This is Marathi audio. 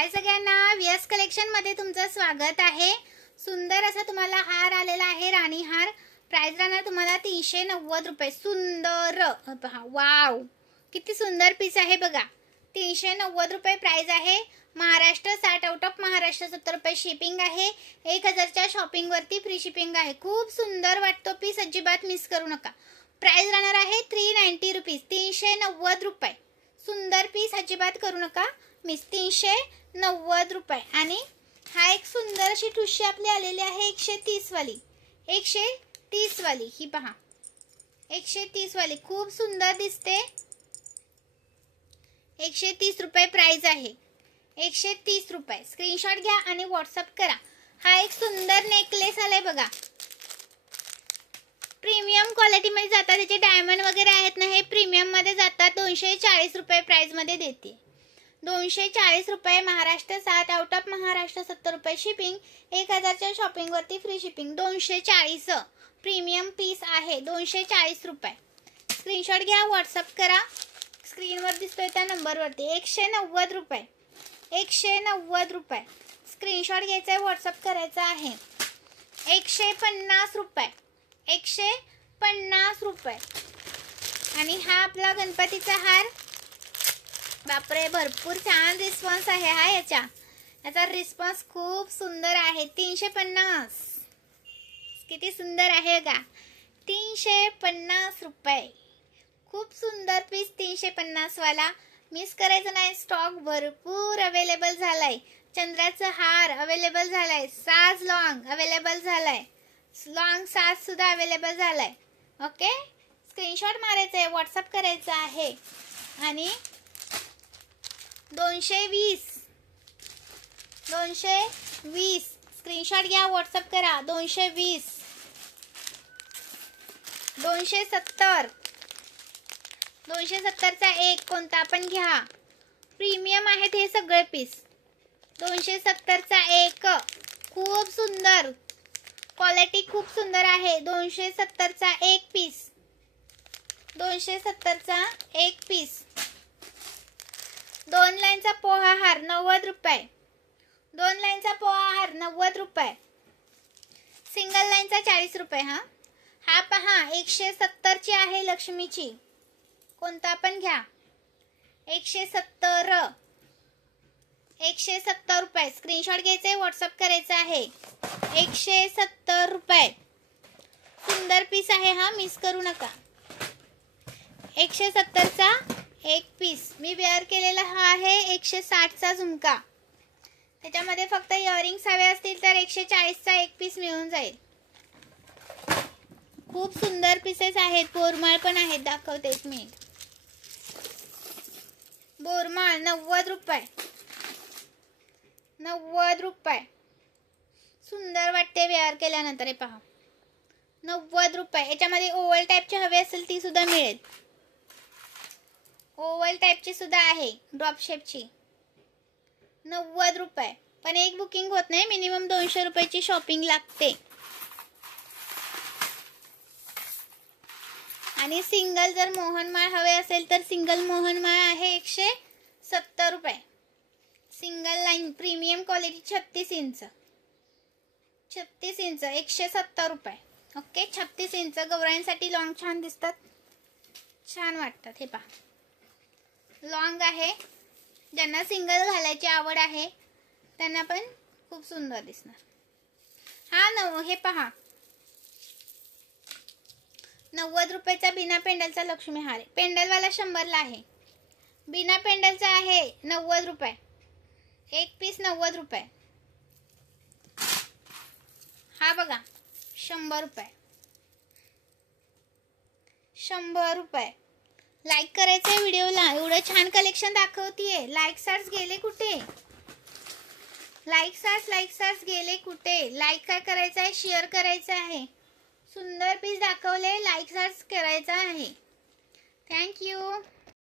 हाय सगळ्यांना, व्हीएस कलेक्शन मध्ये तुमचं स्वागत आहे। सुंदर असा तुम्हाला हार आलेला आहे, राणी हार। प्राइस राहणार तुम्हाला 390 रुपये। सुंदर पहा, वाव किती सुंदर पीस आहे बघा। 390 रुपये प्राइस आहे। महाराष्ट्र 60 आउट ऑफ महाराष्ट्र 70 रुपये शिपिंग आहे। 1000च्या शॉपिंग वरती फ्री शिपिंग आहे। खूप सुंदर वाटतो पीस, अजिबात मिस करू नका। प्राइस राहणार आहे 390 रुपीस, 390 रुपये। सुंदर पीस, अजिबात करू नका मिस। 390 रुपये। आणि हा एक सुंदर अशी ठुशी आपली आलेली आहे 130 वाली, 130 वाली। ही पहा 130 वाली, खूप सुंदर दिसते। 130 रुपये प्राइस आहे, 130 रुपये। स्क्रीनशॉट घ्या आणि व्हॉट्सअप करा। हा एक सुंदर नेकलेस आलाय बघा, प्रीमियम क्वालिटी मध्ये जातात, त्याचे डायमंड वगैरे आहेत ना, हे प्रीमियम मध्ये जातात। 240 रुपये प्राइस मध्ये देते। 240 रुपये। महाराष्ट्र 60 आउट ऑफ महाराष्ट्र 70 रुपये शिपिंग। 1000च्या शॉपिंग वरती फ्री शिपिंग। 240 प्रीमियम पीस आहे, 240 रुपये। स्क्रीनशॉट घ्या, व्हॉट्सअप करा। स्क्रीनवर दिसतोय त्या नंबरवरती। 190 रुपये, 190 रुपये। स्क्रीनशॉट घ्यायचा आहे, व्हॉट्सअप करायचा आहे। 150 रुपये, 150 रुपये। आणि हा आपला गणपतीचा हार। बापरे, भरपूर छान रिस्पॉन्स आहे हा याचा रिस्पॉन्स खूप सुंदर आहे। 350, किती सुंदर आहे का। 350 रुपये, खूप सुंदर पीस। 350 वाला मिस करायचं नाही, स्टॉक भरपूर अवेलेबल झालाय। चंद्राचा हार अवेलेबल झालाय, साज लॉंग अवेलेबल झालाय, लॉंग साज सुद्धा अवेलेबल झालाय। ओके, स्क्रीनशॉट मारायचा आहे, व्हॉट्सअप करायचा आहे। आणि 220 स्क्रीनशॉट घ्या, व्हॉट्सअप करा। 220, 270, 270चा एक कोणता पण घ्या, प्रीमियम आहेत हे सगळे पीस। 270चा एक, खूप सुंदर क्वालिटी, खूप सुंदर आहे। 270चा एक पीस, 270चा एक पीस। 2 लाईनचा पोहा हार 90 रुपये, 2 लाईनचा पोहा हार 90 रुपये। सिंगल लाईनचा 40 रुपये। हा पहा 170ची आहे लक्ष्मीची, कोणता पण घ्या। 170, 170 रुपये। स्क्रीनशॉट घ्यायचा आहे, व्हॉट्सअप करायचा आहे। 170 रुपये। सुंदर पीस आहे हा, मिस करू नका। 170चा एक पीस। मी वेअर केलेला हा आहे 160चा झुमका। त्याच्यामध्ये फक्त इयरिंग्स हवे असतील तर 140चा एक पीस मिळून जाईल। खूप सुंदर पीसेस आहेत। बोरमाळ पण आहेत, दाखवते एक मिनिट। बोरमाळ 90 रुपये, 90 रुपये। सुंदर वाटते वेअर केल्यानंतर। हे पहा 90 रुपये। याच्यामध्ये ओव्हल टाईपची हवी असेल ती सुद्धा मिळेल, ओव्हल टाईपची सुद्धा आहे, ड्रॉप शेपची। 90 रुपये। पण एक बुकिंग होत नाही, मिनिमम 200 रुपयाची शॉपिंग लागते। आणि सिंगल जर मोहनमाळ हवे असेल तर सिंगल मोहनमाळ आहे 170 रुपये। Single line premium quality 36 inch, 36 inch 170 रुपये। Okay, 36 inch. गौराईंसाठी लॉंग छान दिसतात, छान वाटतात। हे पहा लॉंग आहे, ज्यांना सिंगल घालायची आवड आहे त्यांना पण खूप सुंदर दिसणार। हा हे पहा 90 रुपयाचा बिना पेंडलचा लक्ष्मी हार। पेंडलवाला 100ला आहे, बिना पेंडलचा आहे 90 रुपये। एक पीस 90 रुपये। हा बघा 100 रुपये, 100 रुपये। लाईक करायचंय व्हिडिओला, एवढं छान कलेक्शन दाखवतीये। लाईक स्टार्स गेले कुठे, लाईक स्टार्स गेले कुठे। लाईक काय करायचं आहे, शेअर करायचं आहे। सुंदर पीस दाखवले, लाईक स्टार्स करायचा आहे। थँक्यू।